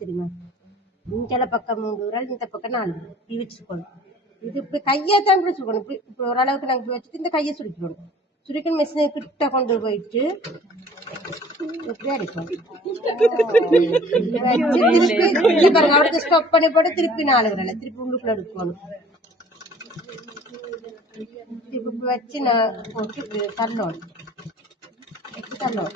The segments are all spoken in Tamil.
தெரியுமா? இங்கல பக்கம் 3 விரல், இந்த பக்கம் 4 விரல் இப்படி வச்சுக்கணும். இது இப்படி கையை தான் இப்படி வச்சுக்கணும். இப்படி ஓரளவுக்கு நாங்கள் இப்படி வச்சுட்டு இந்த கையை சுருக்கணும். சுருக்கணும் மெஷினை கிட்ட கொண்டு போயிட்டு இப்படி அடிக்கணும். பாருங்க அவருக்கு ஸ்டாப் பண்ணி போட்டு திருப்பி 4 விரல் திருப்பி உள்ளுக்குள்ள எடுக்கணும். இப்படி வச்சு நான் போட்டு இப்படி தள்ளணும். தள்ளணும்.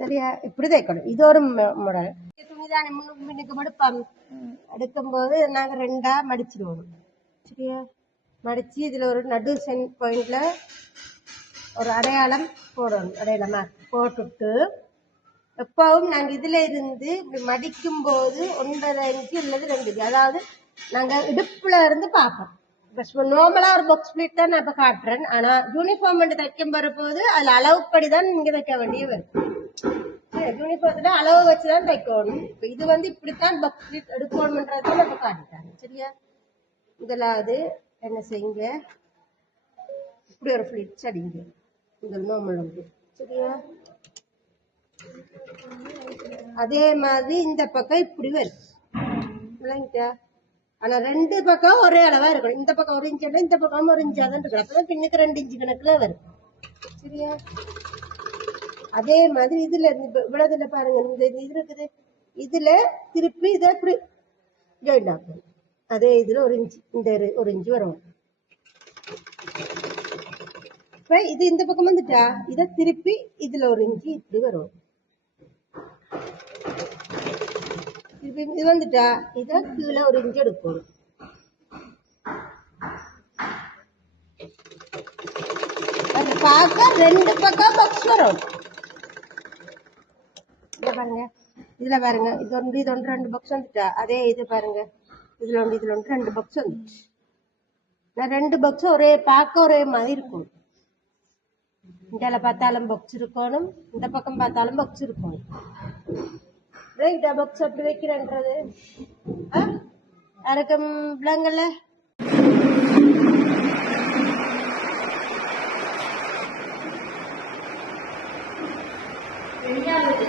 சரியா இப்படி தைக்கணும். இது ஒரு முறை. துணிதானே முன்னுக்கு பின்னுக்கு மடுப்பாங்க. எடுக்கும்போது நாங்க 2ஆ மடிச்சிடுவோம். சரியா மடிச்சு இதுல ஒரு நடு சென்ட் பாயிண்ட்ல ஒரு அடையாளம் போடணும். அடையாளமா போட்டுட்டு எப்பவும் நாங்க இதுல இருந்து இப்படி மடிக்கும் போது 1.5 இன்ச்சு அல்லது 2 இன்ச்சு, அதாவது நாங்க இடுப்புல இருந்து பார்ப்போம். நார்மலா ஒரு பாக்ஸ் ஸ்பிளிட் தான் நான் இப்ப காட்டுறேன். ஆனா யூனிஃபார்ம் தைக்கும் வரும்போது அதுல அளவுப்படிதான் நீங்க தைக்க வேண்டிய வரும். யூனிஃபார்ம்ல அளவு வச்சுதான் தைக்கணும். இப்ப இது இப்படித்தான் பாக்ஸ் ஸ்பிளிட் எடுக்கணும்ன்றதான் இப்ப காட்டிட்டாங்க. சரியா முதலாவது என்ன செய்யுங்க, இப்படி ஒரு ஃபிளிட்ஸ் அடிங்க. முதல் நார்மல் வந்து சரியா. அதே மாதிரி இந்த பக்கம் இப்படி வரும். ஆனா 2 பக்கம் ஒரே அளவா இருக்கணும். இந்த பக்கம் 1 இன்ச், இந்த பக்கம் 1 இன்ச்சா தான் இருக்கணும். அப்பதான் பின்னுக்கு 2 இன்ச்சு கணக்குல வரும். சரியா அதே மாதிரி இதுல இருந்து இவ்வளவுல பாருங்க, இந்த இது இருக்குது. இதுல திருப்பி இதை இப்படி ஜாயின் ஆக்கணும். அதே இதுல 1 இன்ச்சு, இந்த 1 இன்ச்சு வரும். இப்ப இது இந்த பக்கம் வந்துட்டா இதை திருப்பி இதுல 1 இன்ச்சு இப்படி வரும். இது வந்துட்டா இத கீழே 1 இன்ச்சு எடுக்கணும். அது பார்க்க 2 பக்கம் பாக்ஸ் வரும். பாருங்க இதுல பாருங்க, இது ஒன்று 2 பாக்ஸ் வந்துட்டா. அதே இது பாருங்க, இதுல ஒன்று 2 பாக்ஸ் வந்துச்சு. 2 பாக்ஸ் ஒரே பார்க்க ஒரே மாதிரி இருக்கும். இங்கால பார்த்தாலும் பாக்ஸ் இருக்கணும், இந்த பக்கம் பார்த்தாலும் பாக்ஸ் இருக்கணும். பாக்ஸ் அப்படி வைக்கிறேன்றது யாருக்கும் விளங்கல. ரெண்டாவது